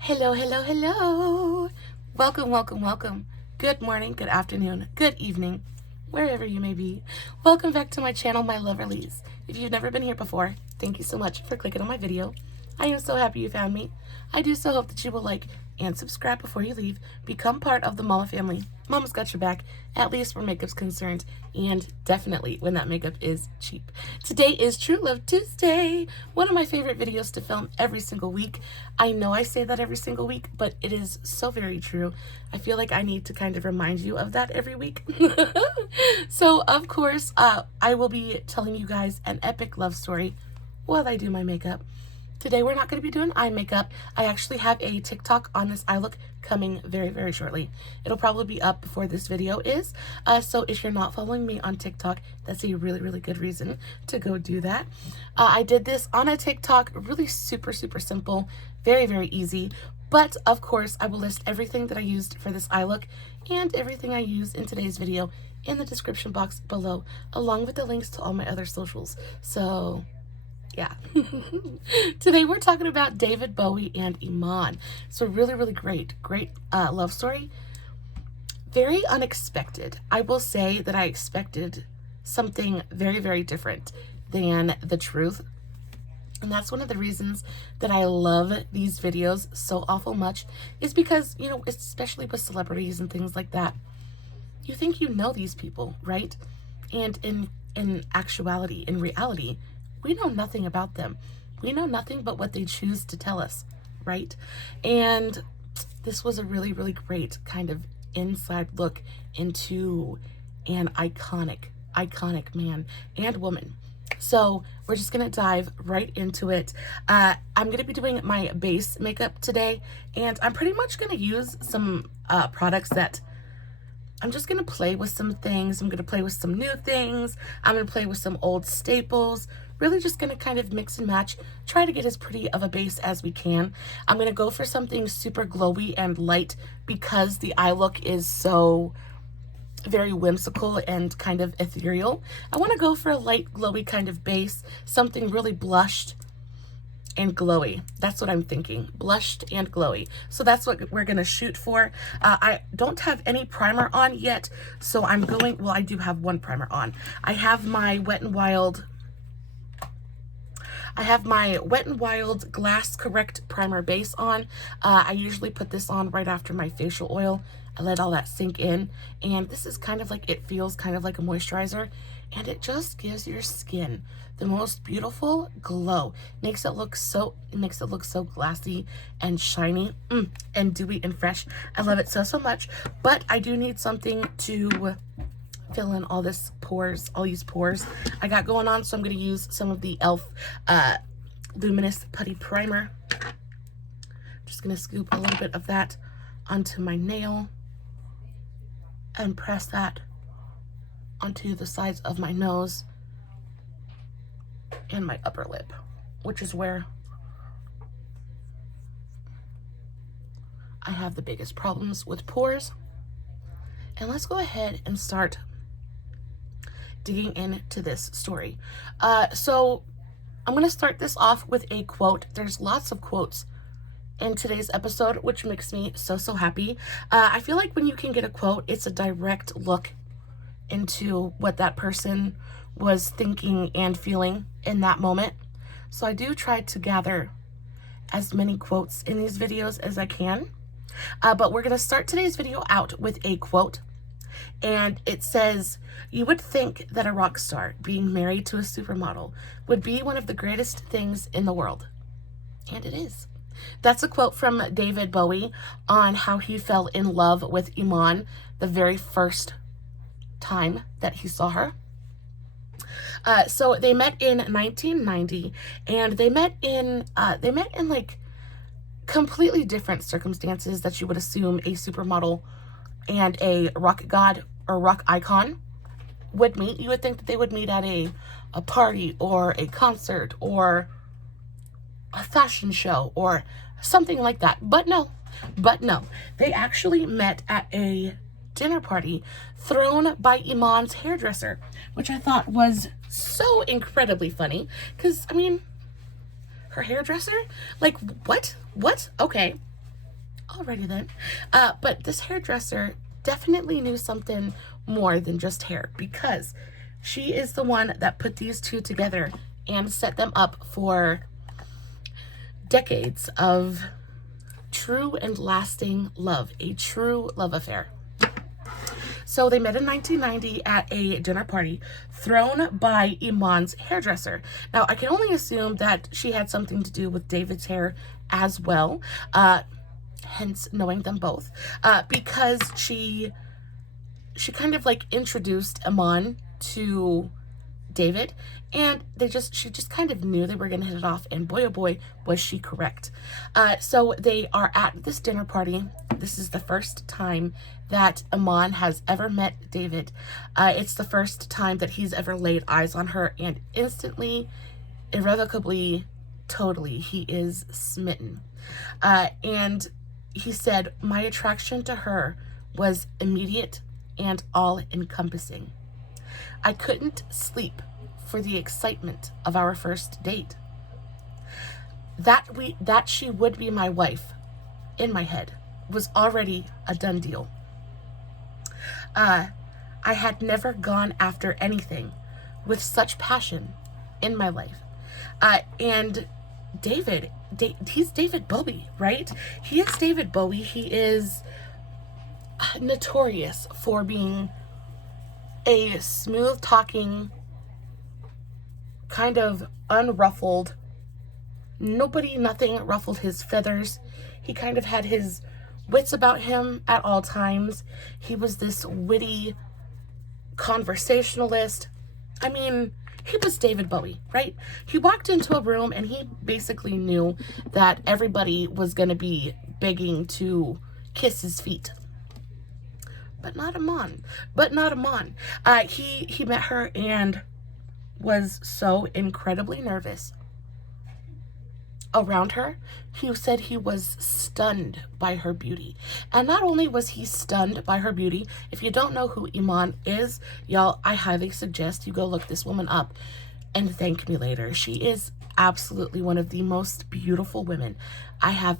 Hello, hello, hello. Welcome, welcome, welcome. Good morning, good afternoon, good evening, wherever you may be. Welcome back to my channel, my loverlies. If you've never been here before, thank you so much for clicking on my video. I am so happy you found me. I do so hope that you will like and subscribe before you leave. Become part of the Mama family. Mama's got your back, at least where makeup's concerned, and definitely when that makeup is cheap. Today is True Love Tuesday, one of my favorite videos to film every single week. I know I say that every single week, but it is so very true. I feel like I need to kind of remind you of that every week. So, of course, I will be telling you guys an epic love story while I do my makeup. Today we're not going to be doing eye makeup. I actually have a TikTok on this eye look coming very, very shortly. It'll probably be up before this video is. So if you're not following me on TikTok, that's a really, really good reason to go do that. I did this on a TikTok, really super, super simple, very, very easy. But of course, I will list everything that I used for this eye look and everything I used in today's video in the description box below, along with the links to all my other socials. So yeah. Today we're talking about David Bowie and Iman. So really, really great love story. Very unexpected. I will say that I expected something very, very different than the truth. And that's one of the reasons that I love these videos so awful much, is because, you know, especially with celebrities and things like that, you think you know these people, right? And in actuality, in reality, we know nothing about them. We know nothing but what they choose to tell us, right? And this was a really, really great kind of inside look into an iconic man and woman. So we're just gonna dive right into it. I'm gonna be doing my base makeup today, and I'm pretty much gonna use some products that I'm just gonna play with some things. I'm gonna play with some new things. I'm gonna play with some old staples. Really just gonna kind of mix and match, try to get as pretty of a base as we can. I'm gonna go for something super glowy and light because the eye look is so very whimsical and kind of ethereal. I wanna go for a light glowy kind of base, something really blushed and glowy. That's what I'm thinking, blushed and glowy. So that's what we're gonna shoot for. I don't have any primer on yet, so I'm going, well, I do have one primer on. I have my Wet n Wild Glass Correct Primer Base on. I usually put this on right after my facial oil. I let all that sink in, and this is kind of like, it feels kind of like a moisturizer, and it just gives your skin the most beautiful glow. Makes it look so glassy and shiny, and dewy and fresh. I love it so, so much, but I do need something to fill in all these pores I got going on. So I'm going to use some of the e.l.f. Luminous Putty Primer. I'm just going to scoop a little bit of that onto my nail and press that onto the sides of my nose and my upper lip, which is where I have the biggest problems with pores. And let's go ahead and start digging into this story. So I'm going to start this off with a quote. There's lots of quotes in today's episode, which makes me so, so happy. I feel like when you can get a quote, it's a direct look into what that person was thinking and feeling in that moment. So I do try to gather as many quotes in these videos as I can. But we're going to start today's video out with a quote. And it says, "You would think that a rock star being married to a supermodel would be one of the greatest things in the world." And it is. That's a quote from David Bowie on how he fell in love with Iman the very first time that he saw her. So they met in 1990, and they met in like completely different circumstances that you would assume a supermodel and a rock god or rock icon would meet. You would think that they would meet at a party or a concert or a fashion show or something like that. But no, they actually met at a dinner party thrown by Iman's hairdresser, which I thought was so incredibly funny, because I mean, her hairdresser, like, what? Okay, Alrighty then. But this hairdresser definitely knew something more than just hair, because she is the one that put these two together and set them up for decades of true and lasting love, a true love affair. So they met in 1990 at a dinner party thrown by Iman's hairdresser. Now, I can only assume that she had something to do with David's hair as well, hence knowing them both, because she kind of like introduced Iman to David, and she just kind of knew they were gonna hit it off, and boy oh boy was she correct. So they are at this dinner party. This is the first time that Iman has ever met David. It's the first time that he's ever laid eyes on her, and instantly, irrevocably, totally, he is smitten. And he said, my attraction to her was immediate and all-encompassing. I couldn't sleep for the excitement of our first date. That she would be my wife, in my head, was already a done deal. I had never gone after anything with such passion in my life. And David, he's David Bowie, right? He is David Bowie. He is notorious for being a smooth talking, kind of unruffled, nothing ruffled his feathers. He kind of had his wits about him at all times. He was this witty conversationalist. I mean, he was David Bowie, right? He walked into a room and he basically knew that everybody was going to be begging to kiss his feet. But not Iman. He met her and was so incredibly nervous around her. He said he was stunned by her beauty. And not only was he stunned by her beauty, if you don't know who Iman is, y'all, I highly suggest you go look this woman up and thank me later. She is absolutely one of the most beautiful women I have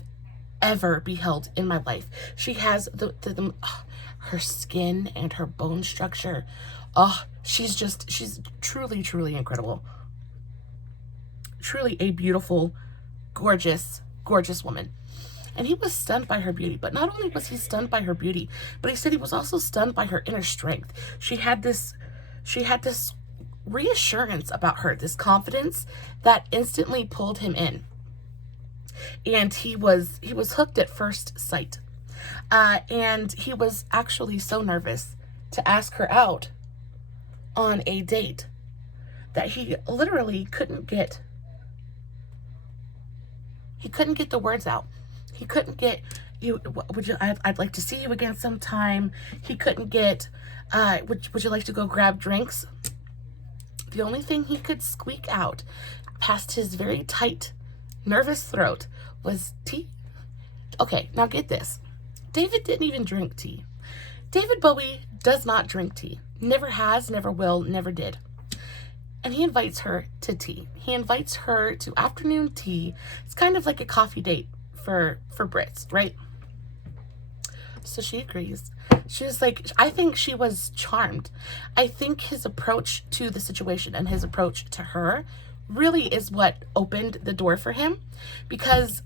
ever beheld in my life. She has her skin and her bone structure. She's truly incredible. Truly a beautiful, gorgeous woman. And he was stunned by her beauty. But not only was he stunned by her beauty, but he said he was also stunned by her inner strength. She had this reassurance about her, this confidence that instantly pulled him in. And he was hooked at first sight. And he was actually so nervous to ask her out on a date that he literally couldn't get the words out. He couldn't get, I'd like to see you again sometime. He couldn't get, would you like to go grab drinks? The only thing he could squeak out past his very tight, nervous throat was tea. Okay, now get this. David didn't even drink tea. David Bowie does not drink tea. Never has, never will, never did. And he invites her to tea. He invites her to afternoon tea. It's kind of like a coffee date for Brits, right? So she agrees. She was like, I think she was charmed. I think his approach to the situation and his approach to her really is what opened the door for him, because,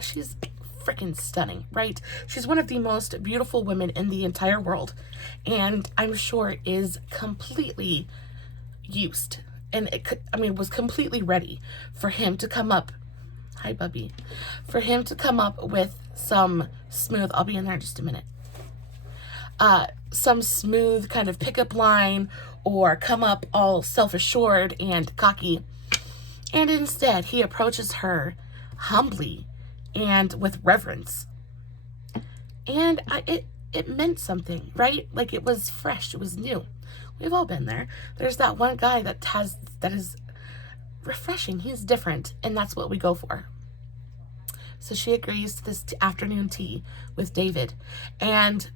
she's freaking stunning, right? She's one of the most beautiful women in the entire world, and I'm sure is completely used, and was completely ready for him to come up. Hi, Bubby. For him to come up with some smooth, I'll be in there in just a minute, some smooth kind of pickup line, or come up all self-assured and cocky. And instead, he approaches her humbly and with reverence. And it meant something, right? Like, it was fresh, it was new. We've all been there. There's that one guy that is refreshing. He's different, and that's what we go for. So she agrees to this afternoon tea with David, and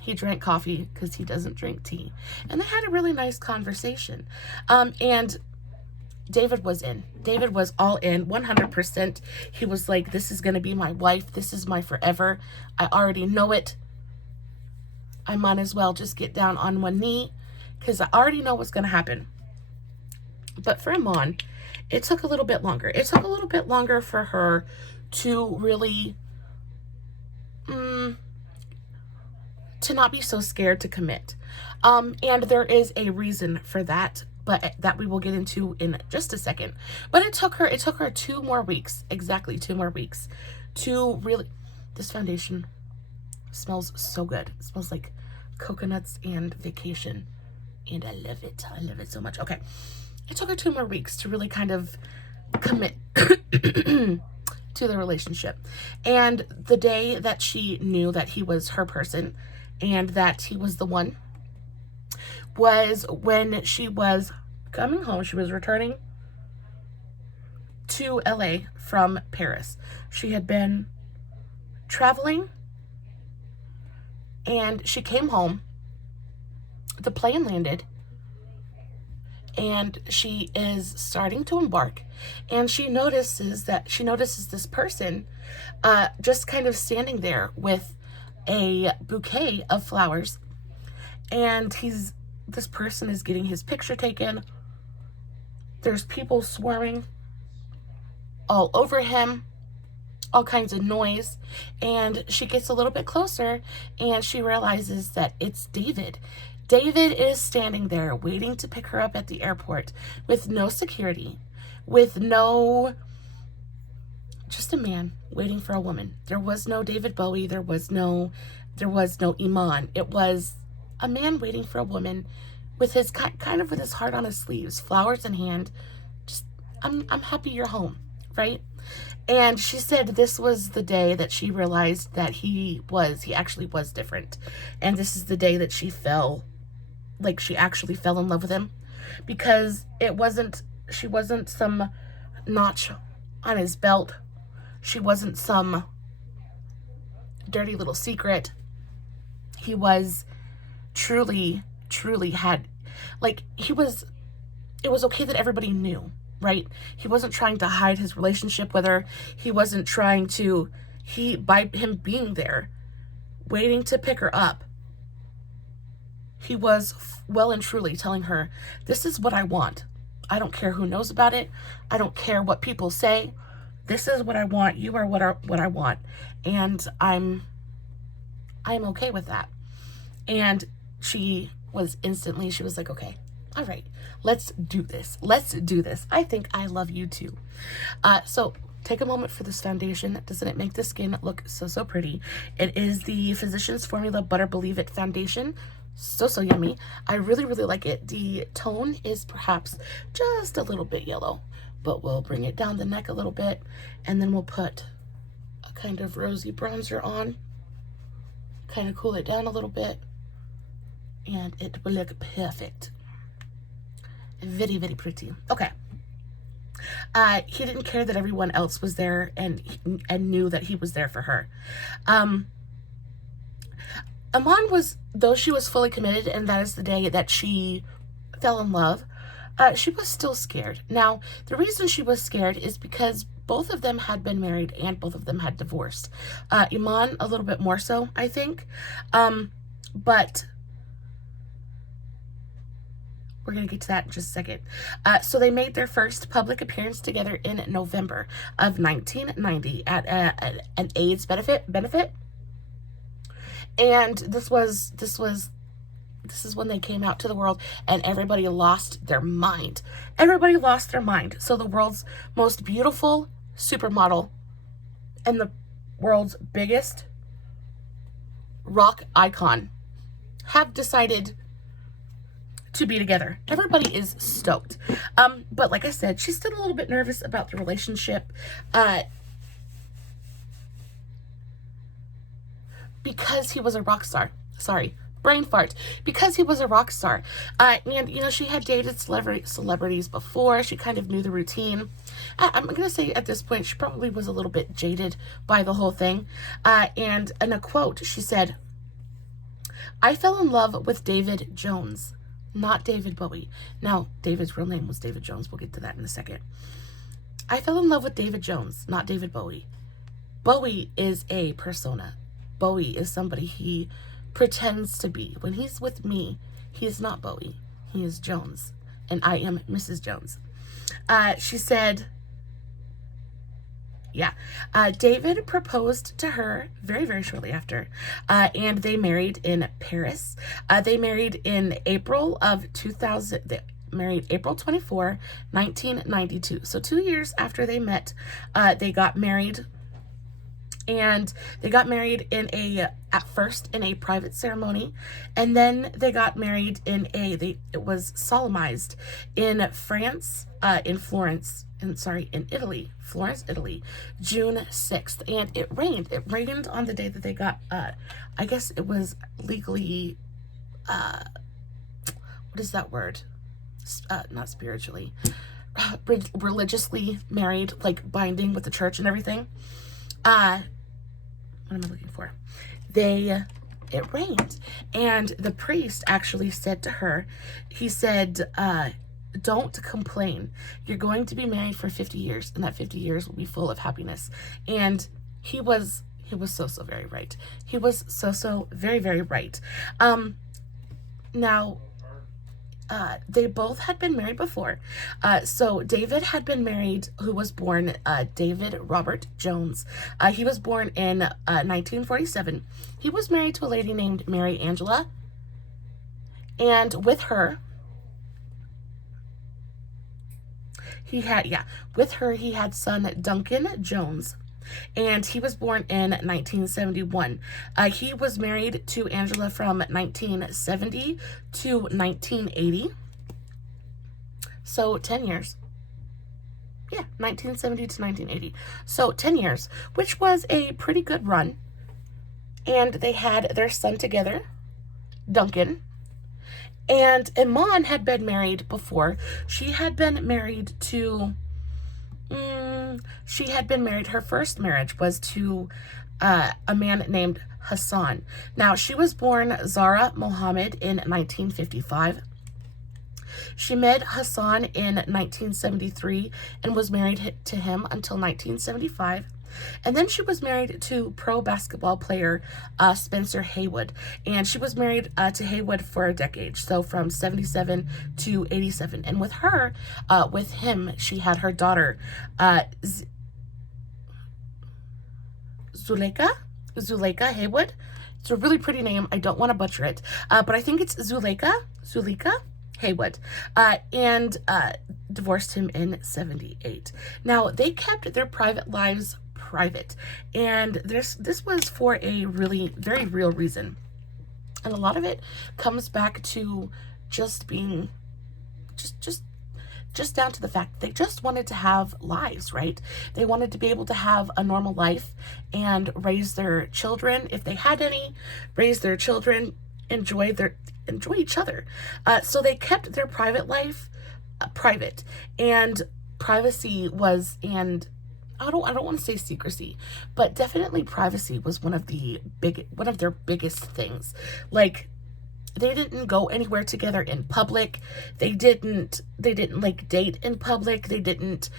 he drank coffee because he doesn't drink tea. And they had a really nice conversation. And David was in. David was all in, 100%. He was like, this is going to be my wife. This is my forever. I already know it. I might as well just get down on one knee because I already know what's going to happen. But for Iman, it took a little bit longer. It took a little bit longer for her to really, to not be so scared to commit. And there is a reason for that, but that we will get into in just a second. But it took her 2 more weeks, exactly 2 more weeks, to really, this foundation smells so good. It smells like coconuts and vacation, and I love it. I love it so much. Okay, it took her 2 more weeks to really kind of commit to the relationship. And the day that she knew that he was her person and that he was the one was when she was coming home. She was returning to LA from Paris. She had been traveling and she came home. The plane landed and she is starting to embark, and she notices this person just kind of standing there with a bouquet of flowers, and this person is getting his picture taken. There's people swarming all over him, all kinds of noise, and she gets a little bit closer and she realizes that it's David. David is standing there waiting to pick her up at the airport with no security, with no, just a man waiting for a woman. There was no David Bowie. There was no Iman. It was a man waiting for a woman with his kind of with his heart on his sleeves, flowers in hand. Just, I'm happy you're home, right? And she said this was the day that she realized that he actually was different. And this is the day that she actually fell in love with him, because she wasn't some notch on his belt. She wasn't some dirty little secret. He was truly had, it was okay that everybody knew, right? He wasn't trying to hide his relationship with her. He wasn't trying to, by him being there, waiting to pick her up, he was well and truly telling her, this is what I want. I don't care who knows about it. I don't care what people say. This is what I want. You are what I want. And I'm okay with that. And she was like, okay, all right, let's do this. Let's do this. I think I love you too. So take a moment for this foundation. Doesn't it make the skin look so pretty? It is the Physicians Formula Butter Believe It Foundation. So yummy. I really like it. The tone is perhaps just a little bit yellow, but we'll bring it down the neck a little bit, and then we'll put a kind of rosy bronzer on, kind of cool it down a little bit, and it will look perfect. Very pretty. Okay. He didn't care that everyone else was there and knew that he was there for her. Iman though she was fully committed, and that is the day that she fell in love, she was still scared. Now, the reason she was scared is because both of them had been married and both of them had divorced. Iman a little bit more so, I think. But we're going to get to that in just a second. So they made their first public appearance together in November of 1990 at an AIDS benefit. And this is when they came out to the world, and everybody lost their mind. Everybody lost their mind. So the world's most beautiful supermodel and the world's biggest rock icon have decided to be together. Everybody is stoked. But like I said, she's still a little bit nervous about the relationship. Because he was a rock star. Sorry, brain fart. Because he was a rock star. And, she had dated celebrities before. She kind of knew the routine. I'm going to say at this point, she probably was a little bit jaded by the whole thing. And in a quote, she said, "I fell in love with David Jones, not David Bowie. Now, David's real name was David Jones. We'll get to that in a second. I fell in love with David Jones, not David Bowie. Bowie is a persona. Bowie is somebody he pretends to be. When he's with me, he is not Bowie. He is Jones. And I am Mrs. Jones. She said, yeah, David proposed to her very, very shortly after, and they married in Paris. They married in April of 2000. They married April 24, 1992. So 2 years after they met, they got married. And they got married at first in a private ceremony, and then they got married in it was solemnized in France, in Italy, Florence, Italy, June 6th, and it rained on the day that they got, I guess it was legally, what is that word? Not spiritually, religiously married, like binding with the church and everything. What am I looking for? It rained, and the priest actually said to her, he said, don't complain. You're going to be married for 50 years, and that 50 years will be full of happiness. And he was so very right. He was so very, very right. Now, they both had been married before. So David had been married, who was born David Robert Jones. He was born in 1947. He was married to a lady named Mary Angela. And with her, he had son Duncan Jones. And he was born in 1971. He was married to Angela from 1970 to 1980. So 10 years. Yeah, 1970 to 1980. So 10 years, which was a pretty good run. And they had their son together, Duncan. And Iman had been married before. She had been married to... her first marriage was to a man named Hassan. Now, she was born Zara Mohammed in 1955. She met Hassan in 1973 and was married to him until 1975. And then she was married to pro basketball player Spencer Haywood. And she was married to Haywood for a decade, so from 77 to 87. And with him, she had her daughter, Zuleika Haywood. It's a really pretty name. I don't want to butcher it, but I think it's Zuleika Haywood, and divorced him in 78. Now, they kept their private lives private, and this was for a really very real reason, and a lot of it comes back to just being just down to the fact that they just wanted to have lives, right? They wanted to be able to have a normal life and raise their children, if they had any, raise their children, enjoy each other. So they kept their private life private, and privacy was, and I don't want to say secrecy, but definitely privacy was one of their biggest things. Like, they didn't go anywhere together in public. They didn't like date in public. They didn't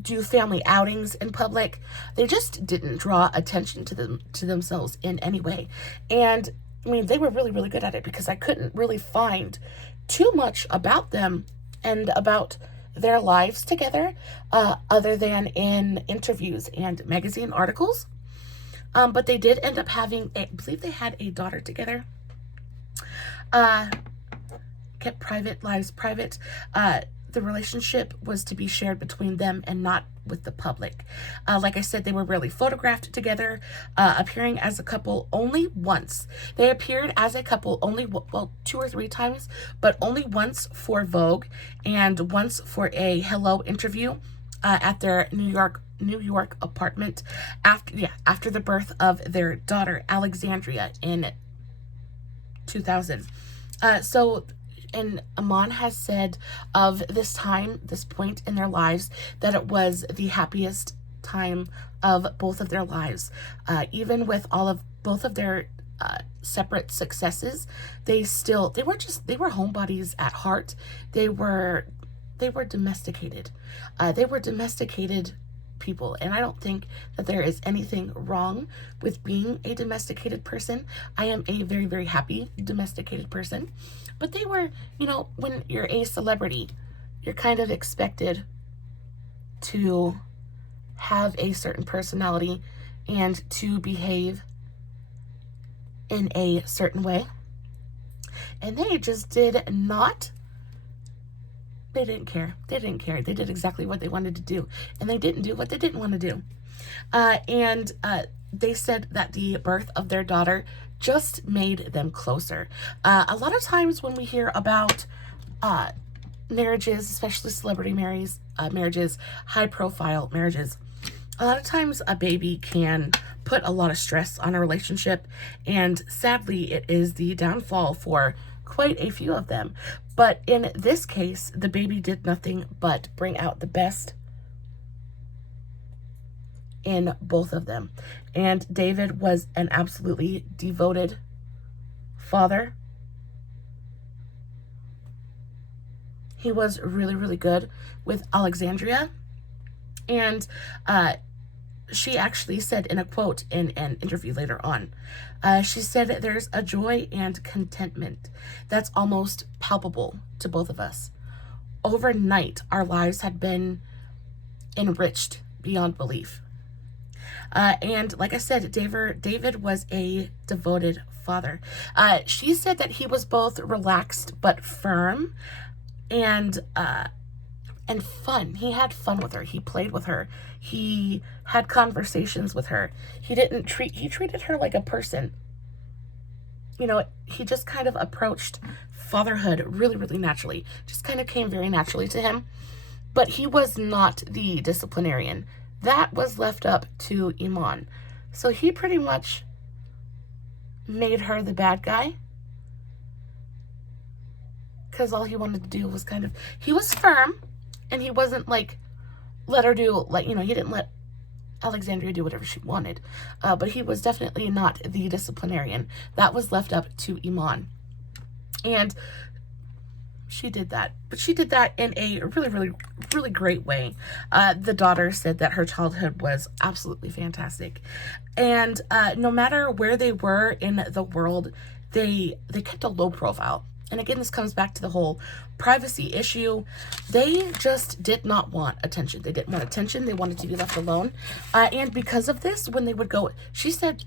do family outings in public. They just didn't draw attention to themselves in any way. And I mean, they were really, really good at it, because I couldn't really find too much about them and about their lives together, other than in interviews and magazine articles. But they did end up having, I believe they had a daughter together. Kept private lives private. The relationship was to be shared between them and not with the public. Like I said, they were rarely photographed together, appearing as a couple only once. They appeared as a couple only, 2 or 3 times, but only once for Vogue and once for a hello interview at their New York apartment after the birth of their daughter Alexandria in 2000. And Iman has said of this point in their lives, that it was the happiest time of both of their lives. Even with both of their separate successes, they were homebodies at heart. They were domesticated. They were domesticated people, and I don't think that there is anything wrong with being a domesticated person. I am a very, very happy domesticated person. But they were, you know, when you're a celebrity, you're kind of expected to have a certain personality and to behave in a certain way. And they just did not. They didn't care. They didn't care. They did exactly what they wanted to do. And they didn't do what they didn't want to do. And they said that the birth of their daughter just made them closer. A lot of times when we hear about marriages, especially celebrity marriages, high-profile marriages, a lot of times a baby can put a lot of stress on a relationship. And sadly, it is the downfall for quite a few of them. But in this case, the baby did nothing but bring out the best in both of them. And David was an absolutely devoted father. He was really, really good with Alexandria. And she actually said in a quote in an interview later on, she said that there's a joy and contentment that's almost palpable to both of us. Overnight, our lives had been enriched beyond belief. And like I said, David was a devoted father. She said that he was both relaxed but firm and fun. He had fun with her. He played with her. He had conversations with her. He treated her like a person. You know, he just kind of approached fatherhood really, really naturally. Just kind of came very naturally to him. But he was not the disciplinarian. That was left up to Iman. So he pretty much made her the bad guy. Because all he wanted to do was he was firm. And he wasn't like, let her do, like, you know, he didn't let Alexandria do whatever she wanted. But he was definitely not the disciplinarian. That was left up to Iman. And she did that. But she did that in a really, really, really great way. The daughter said that her childhood was absolutely fantastic. And no matter where they were in the world, they kept a low profile. And again, this comes back to the whole privacy issue. They just did not want attention. They didn't want attention. They wanted to be left alone. And because of this, when they would go, she said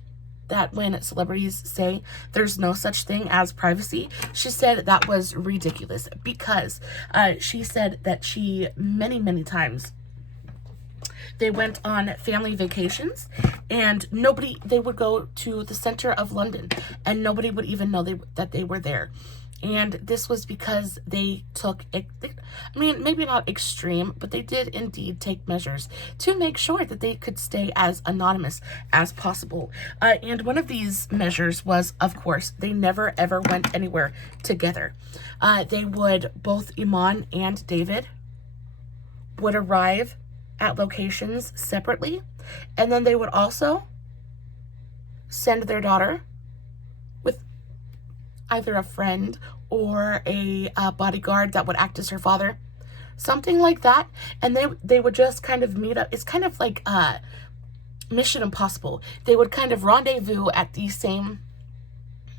that when celebrities say there's no such thing as privacy, she said that was ridiculous, because she said that she many, many times they went on family vacations, and they would go to the center of London and nobody would even know that they were there. And this was because they took, I mean, maybe not extreme, but they did indeed take measures to make sure that they could stay as anonymous as possible. And one of these measures was, of course, they never ever went anywhere together. Both Iman and David would arrive at locations separately, and then they would also send their daughter with either a friend or a bodyguard that would act as her father, something like that. And they would just kind of meet up. It's kind of like Mission Impossible. They would kind of rendezvous at the same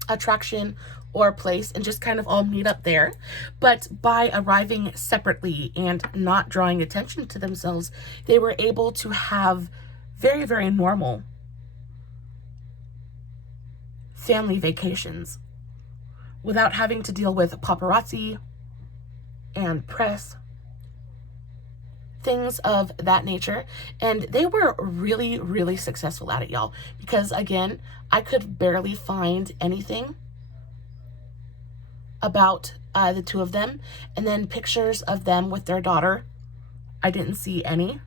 attraction or place and just kind of all meet up there. But by arriving separately and not drawing attention to themselves, they were able to have very, very normal family vacations without having to deal with paparazzi and press, things of that nature. And they were really, really successful at it, y'all, because again, I could barely find anything about the two of them. And then pictures of them with their daughter, I didn't see any.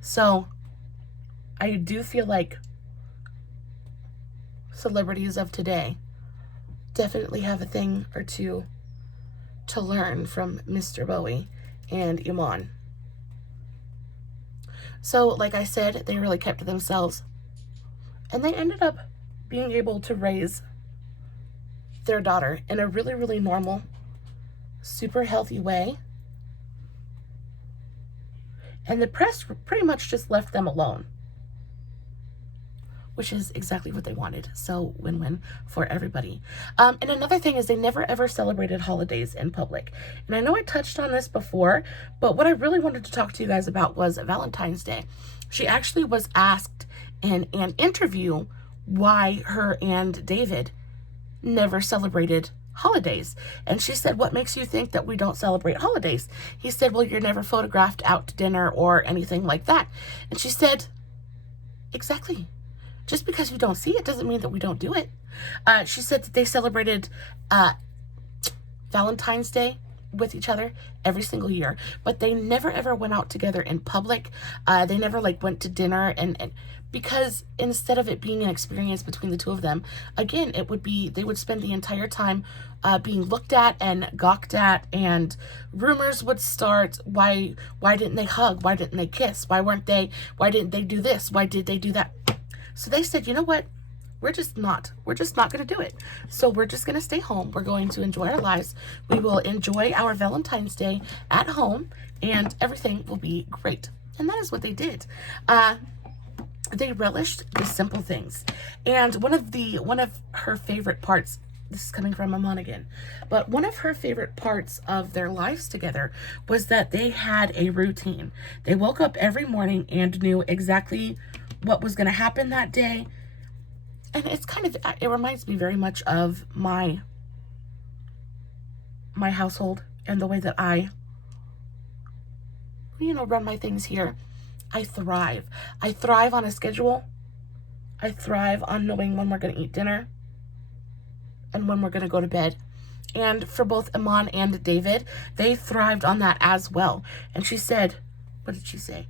So I do feel like celebrities of today definitely have a thing or two to learn from Mr. Bowie and Iman. So, like I said, they really kept to themselves. And they ended up being able to raise their daughter in a really, really normal, super healthy way. And the press pretty much just left them alone, which is exactly what they wanted. So win-win for everybody. And another thing is they never ever celebrated holidays in public. And I know I touched on this before, but what I really wanted to talk to you guys about was Valentine's Day. She actually was asked in an interview why her and David never celebrated holidays. And she said, what makes you think that we don't celebrate holidays? He said, well, you're never photographed out to dinner or anything like that. And she said, exactly. Just because you don't see it doesn't mean that we don't do it. She said that they celebrated Valentine's Day with each other every single year, but they never ever went out together in public. They never like went to dinner, and because instead of it being an experience between the two of them, again, it would be, they would spend the entire time being looked at and gawked at, and rumors would start. Why didn't they hug? Why didn't they kiss? Why didn't they do this? Why did they do that? So they said, you know what? We're just not going to do it. So we're just going to stay home. We're going to enjoy our lives. We will enjoy our Valentine's Day at home, and everything will be great. And that is what they did. They relished the simple things. And one of her favorite parts, this is coming from Iman again, but one of her favorite parts of their lives together was that they had a routine. They woke up every morning and knew exactly what was going to happen that day. And it's kind of, it reminds me very much of my household and the way that I, run my things here. I thrive on a schedule. I thrive on knowing when we're going to eat dinner and when we're going to go to bed. And for both Iman and David, they thrived on that as well. And she said, what did she say?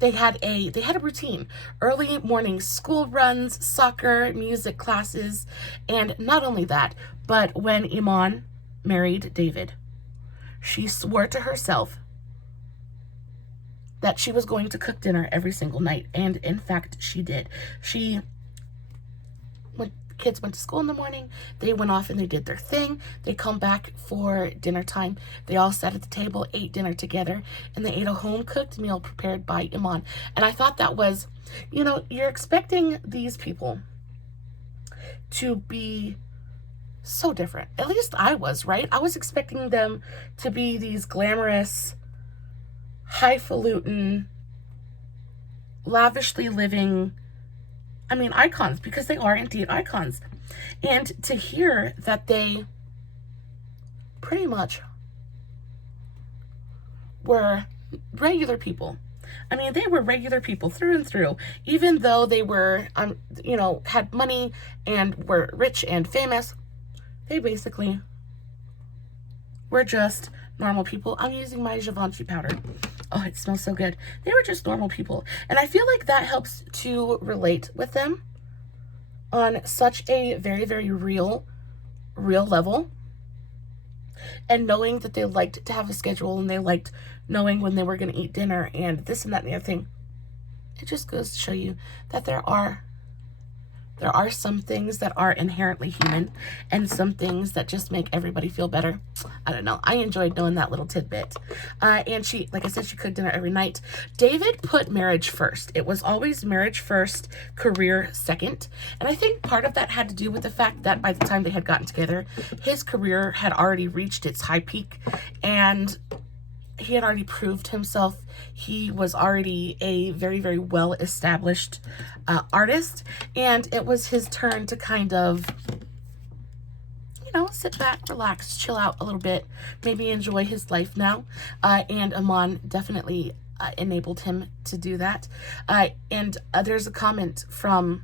They had a routine: early morning school runs, soccer, music classes. And not only that, but when Iman married David, she swore to herself that she was going to cook dinner every single night. And in fact, she did. When kids went to school in the morning, they went off and they did their thing. They come back for dinner time. They all sat at the table, ate dinner together, and they ate a home-cooked meal prepared by Iman. And I thought that was, you're expecting these people to be so different. At least I was, right? I was expecting them to be these glamorous, highfalutin, lavishly living, icons, because they are indeed icons. And to hear that they pretty much were regular people. They were regular people through and through, even though they were, had money and were rich and famous. They basically were just normal people. I'm using my Givenchy powder. Oh, it smells so good. They were just normal people. And I feel like that helps to relate with them on such a very, very real level. And knowing that they liked to have a schedule, and they liked knowing when they were going to eat dinner and this and that and the other thing. It just goes to show you that there are some things that are inherently human, and some things that just make everybody feel better. I don't know. I enjoyed knowing that little tidbit. And she, like I said, she cooked dinner every night. David put marriage first. It was always marriage first, career second. And I think part of that had to do with the fact that by the time they had gotten together, his career had already reached its high peak, and he had already proved himself. He was already a very, very well-established artist, and it was his turn to kind of, sit back, relax, chill out a little bit, maybe enjoy his life now. And Iman definitely enabled him to do that. And there's a comment from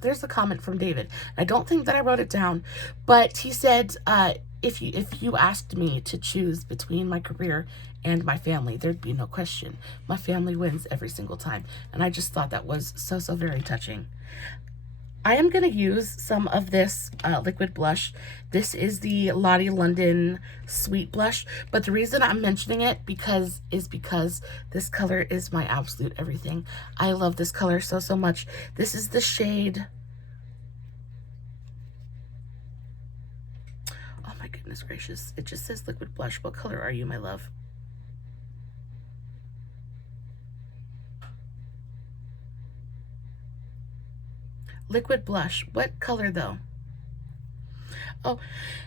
David. I don't think that I wrote it down, but he said, if you asked me to choose between my career and my family, there'd be no question. My family wins every single time. And I just thought that was so, so very touching. I am going to use some of this liquid blush. This is the Lottie London Sweet Blush, but the reason I'm mentioning it is because this color is my absolute everything. I love this color so, so much. This is the shade... Oh my goodness gracious. It just says liquid blush. What color are you, my love? Liquid blush. What color though? Oh,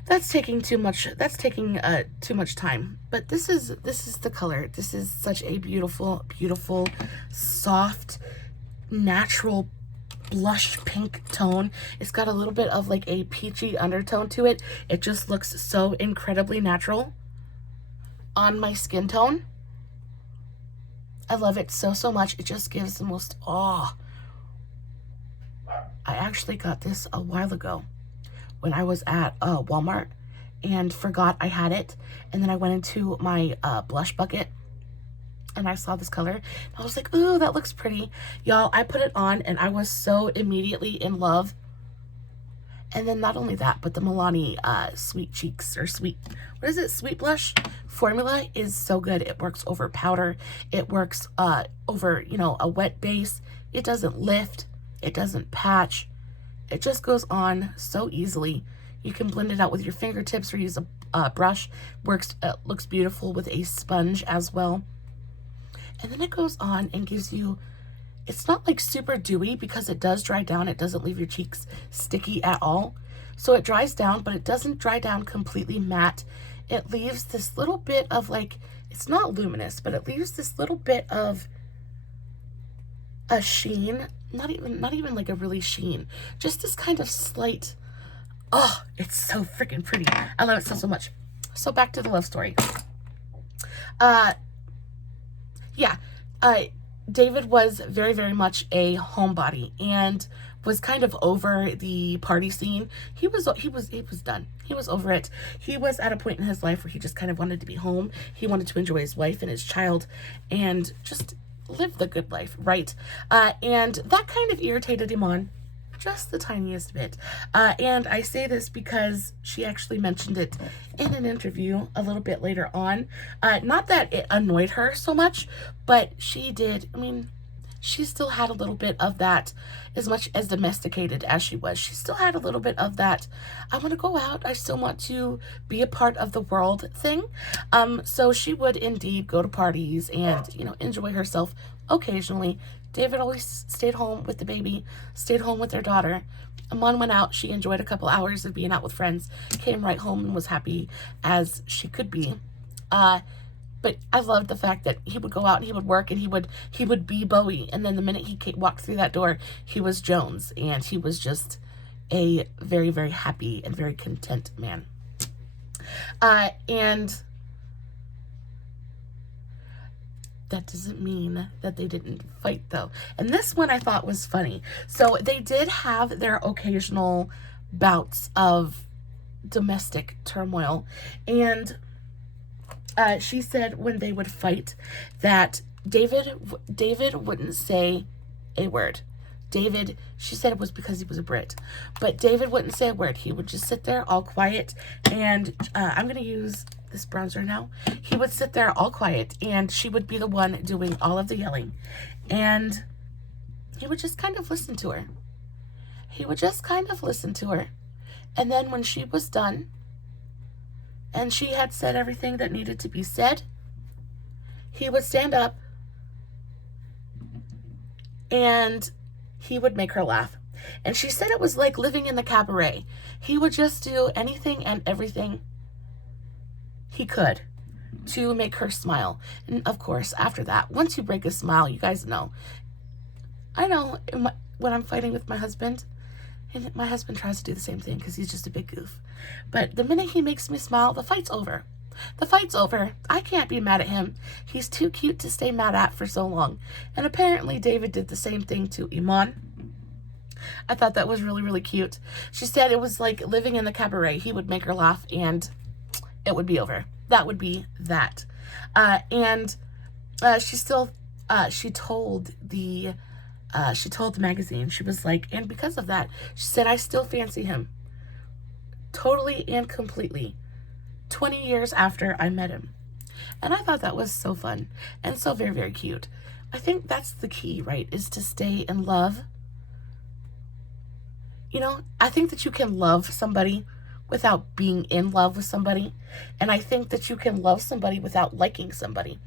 that's taking too much. That's taking too much time. But this is the color. This is such a beautiful, beautiful, soft, natural blush pink tone. It's got a little bit of like a peachy undertone to it. It just looks so incredibly natural on my skin tone. I love it so, so much. It just gives the most, oh. I actually got this a while ago when I was at Walmart and forgot I had it. And then I went into my blush bucket and I saw this color. And I was like, ooh, that looks pretty. Y'all, I put it on and I was so immediately in love. And then not only that, but the Milani Sweet Cheeks or Sweet, what is it? Sweet Blush formula is so good. It works over powder. It works over, you know, a wet base. It doesn't lift. It doesn't patch. It just goes on so easily. You can blend it out with your fingertips or use a brush. Works, looks beautiful with a sponge as well. And then it goes on and gives you, it's not like super dewy because it does dry down. It doesn't leave your cheeks sticky at all. So it dries down, but it doesn't dry down completely matte. It leaves this little bit of like, it's not luminous, but it leaves this little bit of a sheen. Not even like a really sheen. Just this kind of slight, oh, it's so freaking pretty. I love it so, so much. So back to the love story. Yeah, David was very, very much a homebody and was kind of over the party scene. He was done. He was over it. He was at a point in his life where he just kind of wanted to be home. He wanted to enjoy his wife and his child and just live the good life, right? And that kind of irritated Iman just the tiniest bit. And I say this because she actually mentioned it in an interview a little bit later on. Not that it annoyed her so much, but she did, I mean, she still had a little bit of that, as much as domesticated as she was. She still had a little bit of that, I want to go out, I still want to be a part of the world thing. So she would indeed go to parties and, you know, enjoy herself occasionally. David always stayed home with the baby, stayed home with their daughter. Iman went out. She enjoyed a couple hours of being out with friends, came right home and was happy as she could be. But I loved the fact that he would go out and he would work and he would be Bowie. And then the minute he walked through that door, he was Jones. And he was just a very, very happy and very content man. And that doesn't mean that they didn't fight though. And this one I thought was funny. So they did have their occasional bouts of domestic turmoil. And she said when they would fight that David wouldn't say a word. David, she said it was because he was a Brit, but David wouldn't say a word. He would just sit there all quiet. And I'm going to use this bronzer now. He would sit there all quiet and she would be the one doing all of the yelling. And he would just kind of listen to her. He would just kind of listen to her. And then when she was done, and she had said everything that needed to be said, he would stand up and he would make her laugh. And she said it was like living in the cabaret. He would just do anything and everything he could to make her smile. And of course, after that, once you break a smile, you guys know. I know when I'm fighting with my husband, and my husband tries to do the same thing because he's just a big goof. But the minute he makes me smile, the fight's over. The fight's over. I can't be mad at him. He's too cute to stay mad at for so long. And apparently David did the same thing to Iman. I thought that was really, really cute. She said it was like living in the cabaret. He would make her laugh and it would be over. That would be that. She told the She told the magazine, she was like, and because of that, she said, I still fancy him. Totally and completely. 20 years after I met him. And I thought that was so fun and so very, very cute. I think that's the key, right? Is to stay in love. You know, I think that you can love somebody without being in love with somebody. And I think that you can love somebody without liking somebody.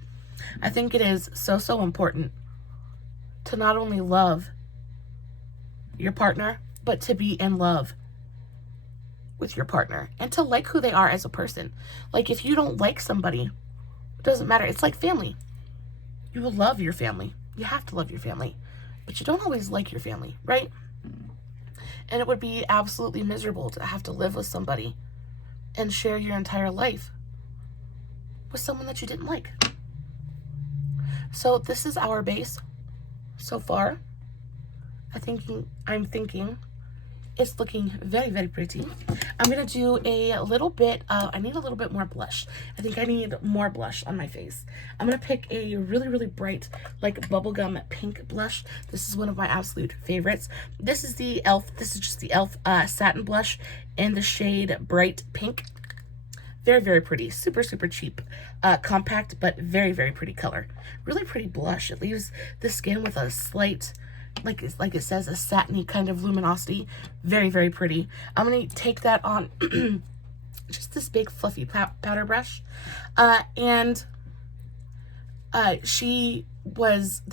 I think it is so, so important to not only love your partner, but to be in love with your partner and to like who they are as a person. Like, if you don't like somebody, it doesn't matter. It's like family. You will love your family. You have to love your family, but you don't always like your family, right? And it would be absolutely miserable to have to live with somebody and share your entire life with someone that you didn't like. So this is our base so far. I'm thinking it's looking very, very pretty. I'm going to do a little bit, I need a little bit more blush. I think I need more blush on my face. I'm going to pick a really, really bright, like bubblegum pink blush. This is one of my absolute favorites. This is the e.l.f., this is just the e.l.f. Satin blush in the shade Bright Pink. Very, very pretty. Super, super cheap. Compact, but very, very pretty color. Really pretty blush. It leaves the skin with a slight, like it says, a satiny kind of luminosity. Very, very pretty. I'm going to take that on just this big fluffy powder brush. They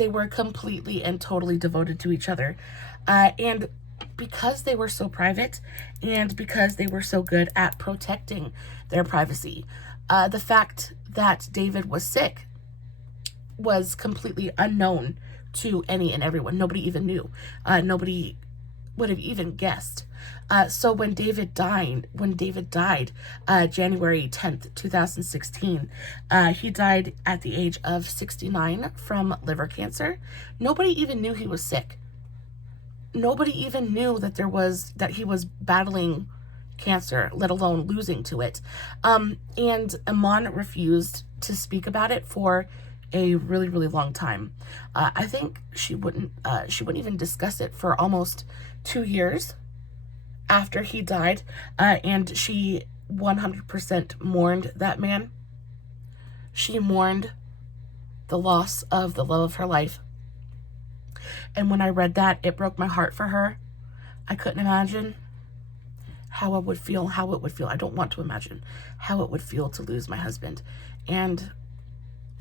were completely and totally devoted to each other. And because they were so private and because they were so good at protecting their privacy, the fact that David was sick was completely unknown to any and everyone. Nobody even knew. Nobody would have even guessed. So when David died, January 10th, 2016, he died at the age of 69 from liver cancer. Nobody even knew he was sick. Nobody even knew that he was battling cancer, let alone losing to it. And Iman refused to speak about it for a really, really long time. I think she wouldn't even discuss it for almost 2 years after he died. And she 100% mourned that man. She mourned the loss of the love of her life. And when I read that, it broke my heart for her. I couldn't imagine how it would feel. I don't want to imagine how it would feel to lose my husband. And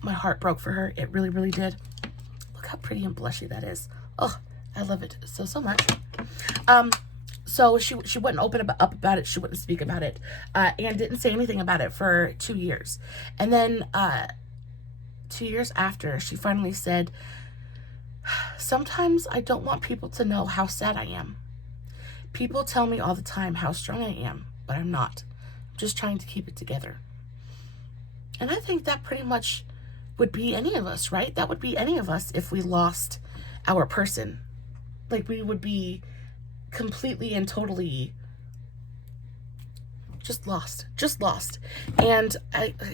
my heart broke for her. It really, really did. Look how pretty and blushy that is. Oh, I love it so, so much. So she wouldn't open up about it. She wouldn't speak about it. And didn't say anything about it for 2 years. And then 2 years after, she finally said, sometimes I don't want people to know how sad I am. People tell me all the time how strong I am, but I'm not. I'm just trying to keep it together. And I think that pretty much would be any of us, right? That would be any of us if we lost our person. Like, we would be completely and totally just lost. And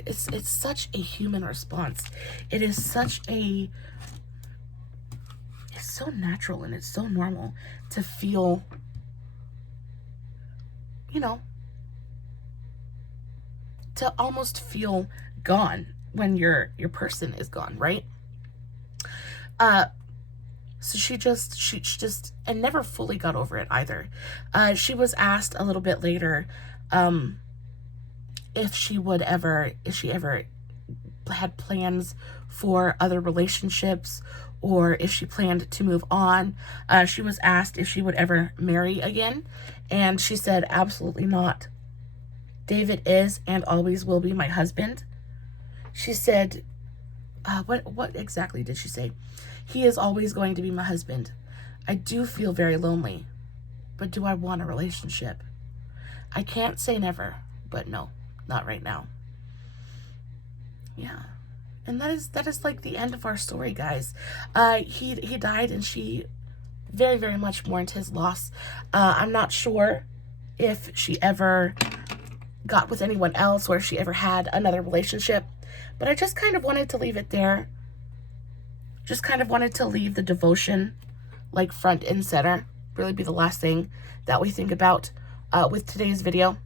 it's such a human response. It is it's so natural and it's so normal to feel, you know, to almost feel gone when your person is gone, right? So she just and never fully got over it either. She was asked a little bit later if she ever had plans for other relationships or if she planned to move on. She was asked if she would ever marry again, and she said, absolutely not. David is and always will be my husband. She said, what exactly did she say? He is always going to be my husband. I do feel very lonely, but do I want a relationship? I can't say never, but no, not right now. Yeah. And that is like the end of our story, guys. He died, and she very, very much mourned his loss. I'm not sure if she ever got with anyone else or if she ever had another relationship, but I just kind of wanted to leave it there. Just kind of wanted to leave the devotion like front and center, really be the last thing that we think about with today's video.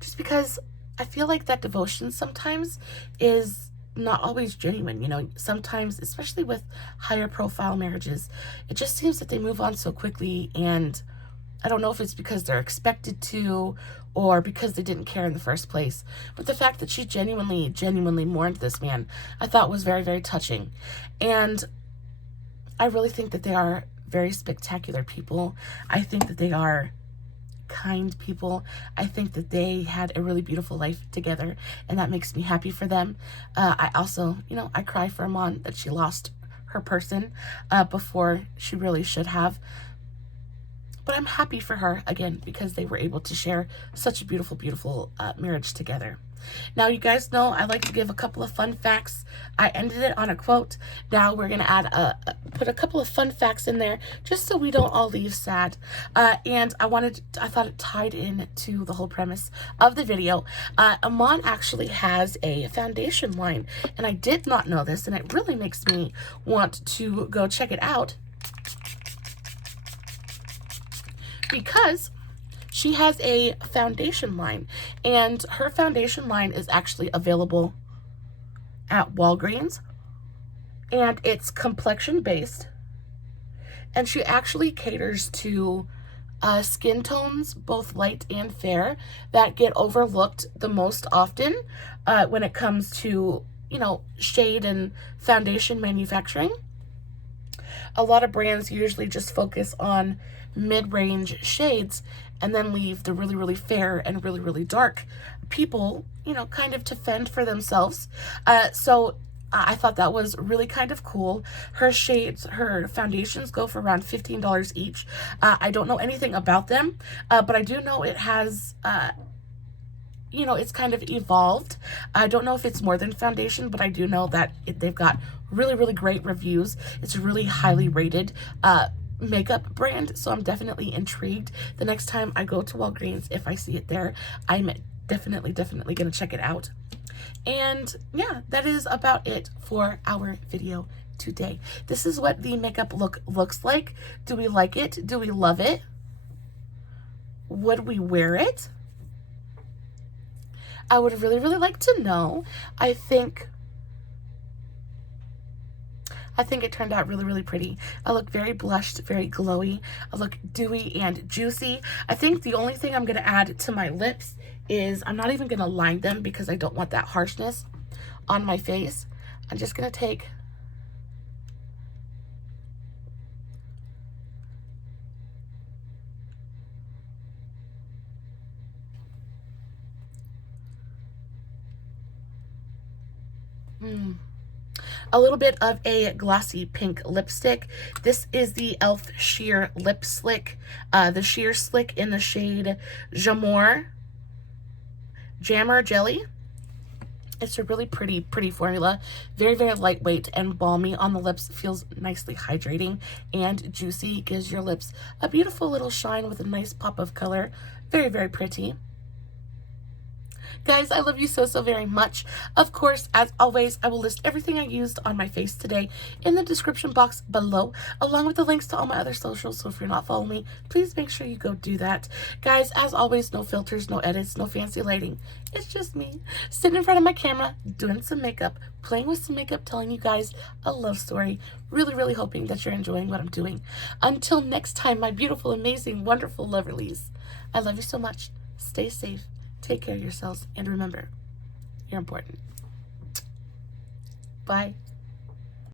Just because I feel like that devotion sometimes is not always genuine, you know. Sometimes, especially with higher profile marriages, it just seems that they move on so quickly, and I don't know if it's because they're expected to or because they didn't care in the first place. But the fact that she genuinely mourned this man, I thought was very, very touching. And I really think that they are very spectacular people. I think that they are kind people. I think that they had a really beautiful life together, and that makes me happy for them. I also, you know, I cry for Iman that she lost her person before she really should have. But I'm happy for her, again, because they were able to share such a beautiful, beautiful marriage together. Now, you guys know I like to give a couple of fun facts. I ended it on a quote. Now we're going to put a couple of fun facts in there just so we don't all leave sad. And I thought it tied in to the whole premise of the video. Iman actually has a foundation line, and I did not know this, and it really makes me want to go check it out, because she has a foundation line, and her foundation line is actually available at Walgreens, and it's complexion based, and she actually caters to skin tones, both light and fair, that get overlooked the most often when it comes to, you know, shade and foundation manufacturing. A lot of brands usually just focus on mid-range shades and then leave the really, really fair and really, really dark people, you know, kind of to fend for themselves. So I thought that was really kind of cool. Her shades, her foundations go for around $15 each. I don't know anything about them, but I do know it has, you know, it's kind of evolved. I don't know if it's more than foundation, but I do know that they've got really, really great reviews. It's a really highly rated makeup brand, so I'm definitely intrigued. The next time I go to Walgreens, if I see it there, I'm definitely gonna check it out. And yeah, that is about it for our video today. This is what the makeup look looks like. Do we like it? Do we love it? Would we wear it? I would really, really like to know. I think it turned out really, really pretty. I look very blushed, very glowy. I look dewy and juicy. I think the only thing I'm going to add to my lips is I'm not even going to line them because I don't want that harshness on my face. I'm just going to take a little bit of a glossy pink lipstick. This is the e.l.f. Sheer Lip Slick, the Sheer Slick in the shade Jamorjelly. It's a really pretty formula. Very, very lightweight and balmy on the lips. Feels nicely hydrating and juicy. Gives your lips a beautiful little shine with a nice pop of color. Very, very pretty. Guys, I love you so very much. Of course, as always, I will list everything I used on my face today in the description box below, along with the links to all my other socials. So if you're not following me, please make sure you go do that. Guys, as always, no filters, no edits, no fancy lighting. It's just me sitting in front of my camera, doing some makeup, playing with some makeup, telling you guys a love story. Really, really hoping that you're enjoying what I'm doing. Until next time, my beautiful, amazing, wonderful lovelies. I love you so much. Stay safe. Take care of yourselves, and remember, you're important. Bye.